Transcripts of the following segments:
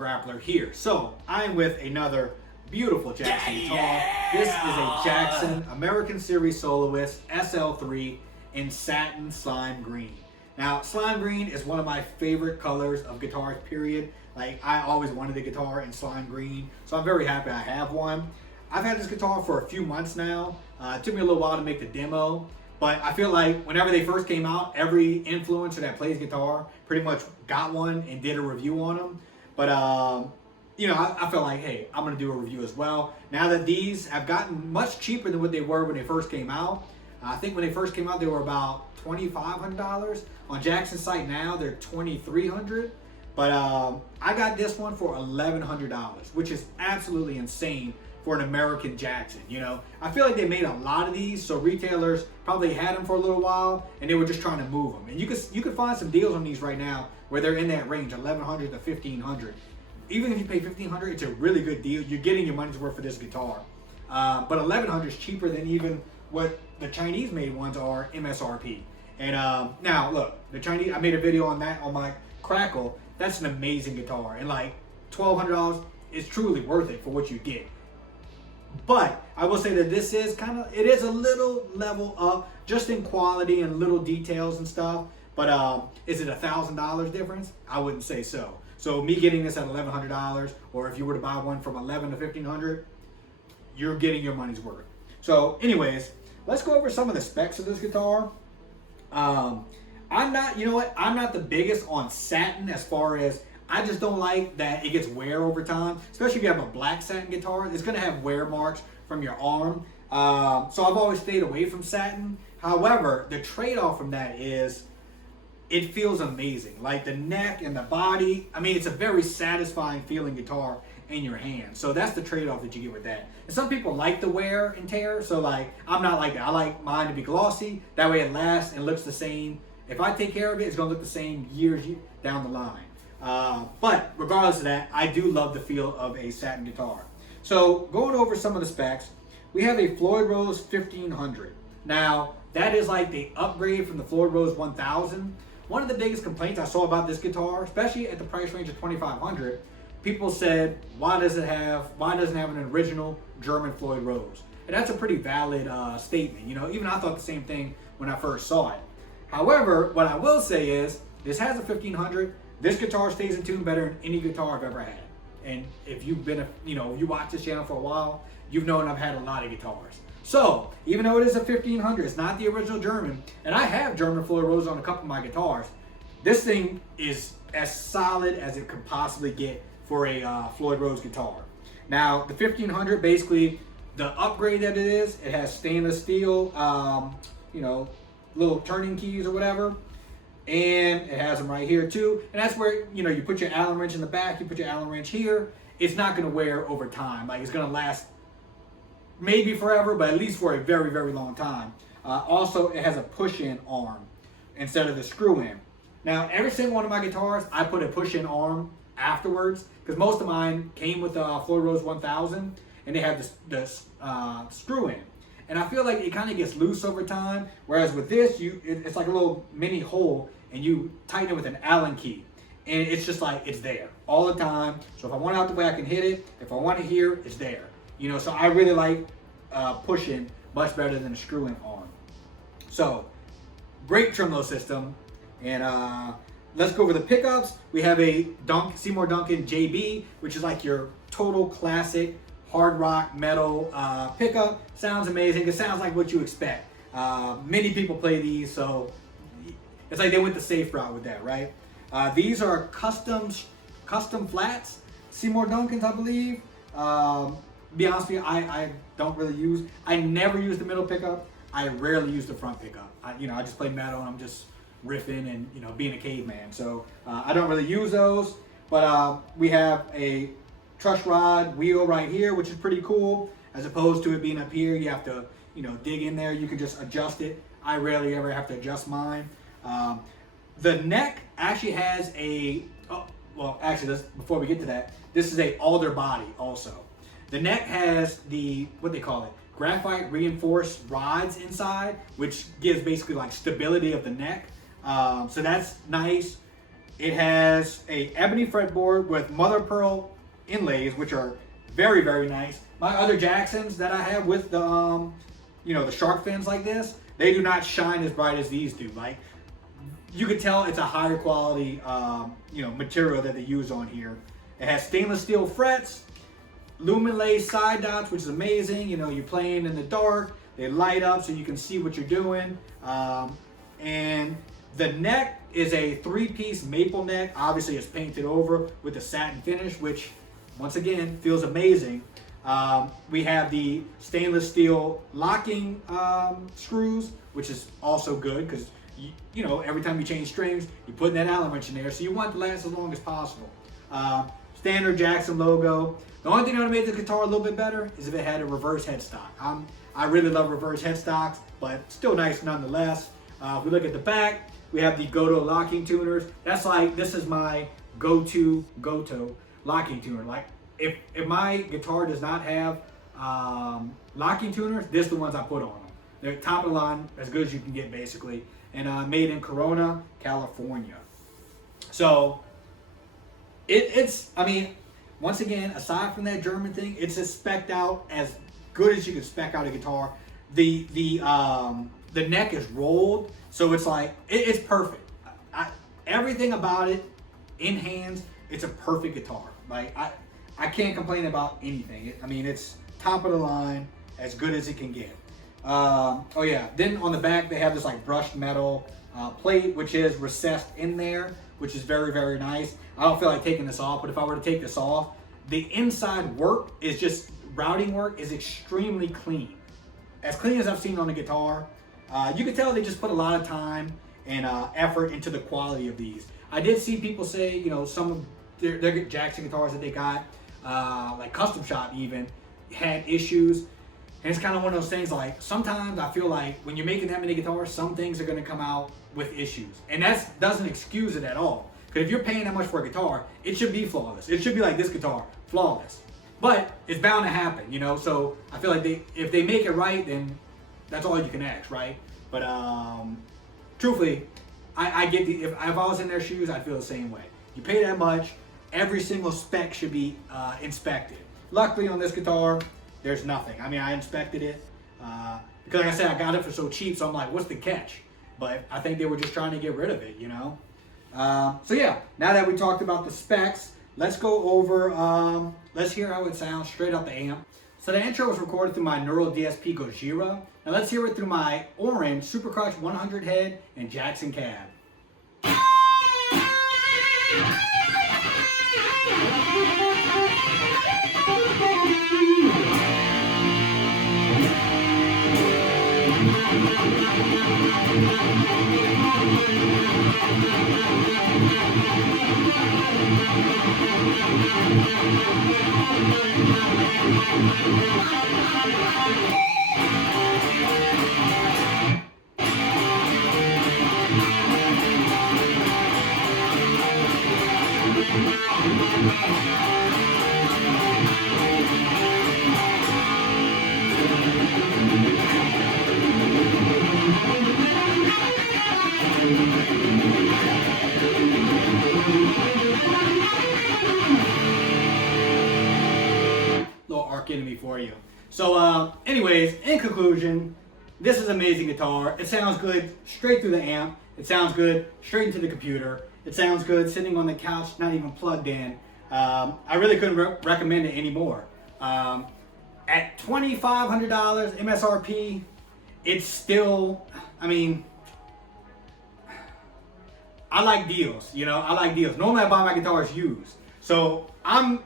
grappler here. So I'm with another beautiful Jackson guitar. This is a Jackson American Series Soloist SL3 in satin slime green. Now, slime green is one of my favorite colors of guitars, period. Like, I always wanted a guitar in slime green, so I'm very happy I have one. I've had this guitar for a few months now. It took me a little while to make the demo, but I feel like whenever they first came out, every influencer that plays guitar pretty much got one and did a review on them. But, you know, I felt like, hey, I'm going to do a review as well. Now that these have gotten much cheaper than what they were when they first came out. I think when they first came out, they were about $2,500. On Jackson's site now, they're $2,300. But I got this one for $1,100, which is absolutely insane for an American Jackson. You know, I feel like they made a lot of these, so retailers probably had them for a little while, and they were just trying to move them. And you could find some deals on these right now where they're in that range, $1,100 to $1,500. Even if you pay $1,500, it's a really good deal. You're getting your money's worth for this guitar. But $1,100 is cheaper than even what the Chinese made ones are MSRP. And now look, the Chinese, I made a video on that on my Crackle. That's an amazing guitar, and like $1,200 is truly worth it for what you get. But I will say that this is it is a little level up just in quality and little details and stuff. But is it $1,000 difference? I wouldn't say so. So me getting this at $1,100, or if you were to buy one from $1,100 to $1,500, you're getting your money's worth. So anyways, let's go over some of the specs of this guitar. I'm not, you know what? I'm not the biggest on satin as far as, I just don't like that it gets wear over time, especially if you have a black satin guitar. It's going to have wear marks from your arm. So I've always stayed away from satin. However, the trade-off from that is it feels amazing. Like the neck and the body, I mean, it's a very satisfying feeling guitar in your hand. So that's the trade-off that you get with that. And some people like the wear and tear, so like, I'm not like that. I like mine to be glossy. That way it lasts and looks the same. If I take care of it, it's gonna look the same years down the line. But regardless of that, I do love the feel of a satin guitar. So going over some of the specs, we have a Floyd Rose 1500. Now, that is like the upgrade from the Floyd Rose 1000. One of the biggest complaints I saw about this guitar, especially at the price range of $2,500, people said, why doesn't it have an original German Floyd Rose? And that's a pretty valid statement. You know, even I thought the same thing when I first saw it. However, what I will say is, this has a 1500. This guitar stays in tune better than any guitar I've ever had. And if you've been, you watch this channel for a while, you've known I've had a lot of guitars. So, even though it is a 1500, it's not the original German, and I have German Floyd Rose on a couple of my guitars, this thing is as solid as it could possibly get for a Floyd Rose guitar. Now, the 1500, basically, the upgrade that it is, it has stainless steel, little turning keys or whatever, and it has them right here too. And that's where, you put your Allen wrench in the back, you put your Allen wrench here. It's not going to wear over time. Like, it's going to last maybe forever, but at least for a very, very long time. Also, it has a push-in arm instead of the screw-in. Now, every single one of my guitars, I put a push-in arm afterwards, because most of mine came with the Floyd Rose 1000, and they have this screw-in. And I feel like it kind of gets loose over time, whereas with this, it's like a little mini hole, and you tighten it with an Allen key. And it's just like, it's there all the time. So if I want it out the way, I can hit it. If I want it here, it's there. So I really like pushing much better than a screw-in arm. So, great tremolo system. And let's go over the pickups. We have a Seymour Duncan JB, which is like your total classic hard rock metal pickup. Sounds amazing. It sounds like what you expect. Many people play these, so it's like they went the safe route with that, right? These are custom flats, Seymour Duncans, I believe. Be honest with you, I never use the middle pickup. I rarely use the front pickup. I just play metal and I'm just riffing and being a caveman. So I don't really use those. But we have a truss rod wheel right here, which is pretty cool. As opposed to it being up here, you have to dig in there. You can just adjust it. I rarely ever have to adjust mine. The neck actually has before we get to that, this is a alder body also. The neck has what they call it, graphite reinforced rods inside, which gives basically like stability of the neck. So that's nice. It has a ebony fretboard with mother of pearl inlays, which are very, very nice. My other Jacksons that I have with the, you know, the shark fins like this, they do not shine as bright as these do. Like, you could tell it's a higher quality, you know, material that they use on here. It has stainless steel frets, lumen lace side dots, which is amazing. You know, you're playing in the dark, they light up so you can see what you're doing. And the neck is a 3-piece maple neck. Obviously, it's painted over with the satin finish, which, once again, feels amazing. We have the stainless steel locking screws, which is also good because, you know, every time you change strings, you're putting that Allen wrench in there, so you want it to last as long as possible. Standard Jackson logo. The only thing that would make the guitar a little bit better is if it had a reverse headstock. I really love reverse headstocks, but still nice nonetheless. If we look at the back, we have the Goto locking tuners. That's like, this is my go-to Goto locking tuner. Like, if my guitar does not have locking tuners, this is the ones I put on them. They're top of the line, as good as you can get basically, and made in Corona, California. So it's, I mean, once again, aside from that German thing, it's a spec'd out as good as you can spec out a guitar. The neck is rolled, so it's like, it's perfect. Everything about it, in hands, it's a perfect guitar. Like, I can't complain about anything. I mean, it's top of the line, as good as it can get. Oh yeah, then on the back they have this like brushed metal plate, which is recessed in there, which is very, very nice. I don't feel like taking this off, but if I were to take this off, the inside work is just, routing work is extremely clean. As clean as I've seen on a guitar. You can tell they just put a lot of time and effort into the quality of these. I did see people say, you know, some of their Jackson guitars that they got, like Custom Shop even, had issues. And it's kind of one of those things, like, sometimes I feel like when you're making that many guitars, some things are going to come out with issues. And that doesn't excuse it at all. Because if you're paying that much for a guitar, it should be flawless. It should be like this guitar, flawless. But it's bound to happen, you know? So I feel like if they make it right, then that's all you can ask, right? But truthfully, I get if I was in their shoes, I'd feel the same way. You pay that much, every single spec should be inspected. Luckily on this guitar, there's nothing. I mean, I inspected it because, like I said, I got it for so cheap, so I'm like, what's the catch? But I think they were just trying to get rid of it, you know? So yeah, now that we talked about the specs, let's go over, let's hear how it sounds straight up the amp. So the intro was recorded through my Neural DSP Gojira. Now let's hear it through my orange Supercrutch 100 head and Jackson cab. Little Arc Enemy for you. So anyways, in conclusion, this is an amazing guitar. It sounds good straight through the amp. It sounds good straight into the computer. It sounds good sitting on the couch, not even plugged in. I really couldn't recommend it anymore. At $2,500 MSRP, it's still, I mean, I like deals, you know, I like deals. Normally I buy my guitars used. So I'm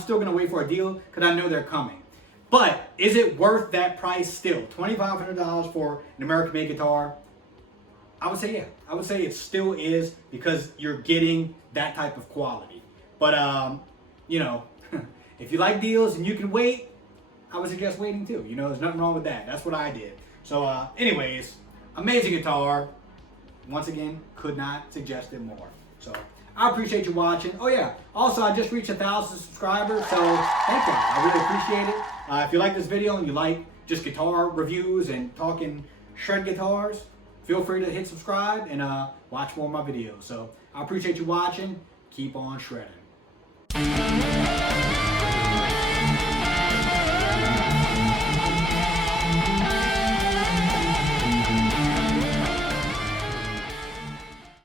still gonna wait for a deal because I know they're coming. But is it worth that price still? $2,500 for an American-made guitar? I would say yeah. I would say it still is because you're getting that type of quality. But you know, if you like deals and you can wait, I would suggest waiting too. You know, there's nothing wrong with that. That's what I did. So anyways, amazing guitar. Once again, could not suggest it more. So I appreciate you watching. Oh yeah, also I just reached 1,000 subscribers, so thank you. I really appreciate it. If you like this video and you like just guitar reviews and talking shred guitars, feel free to hit subscribe and watch more of my videos. So I appreciate you watching. Keep on shredding.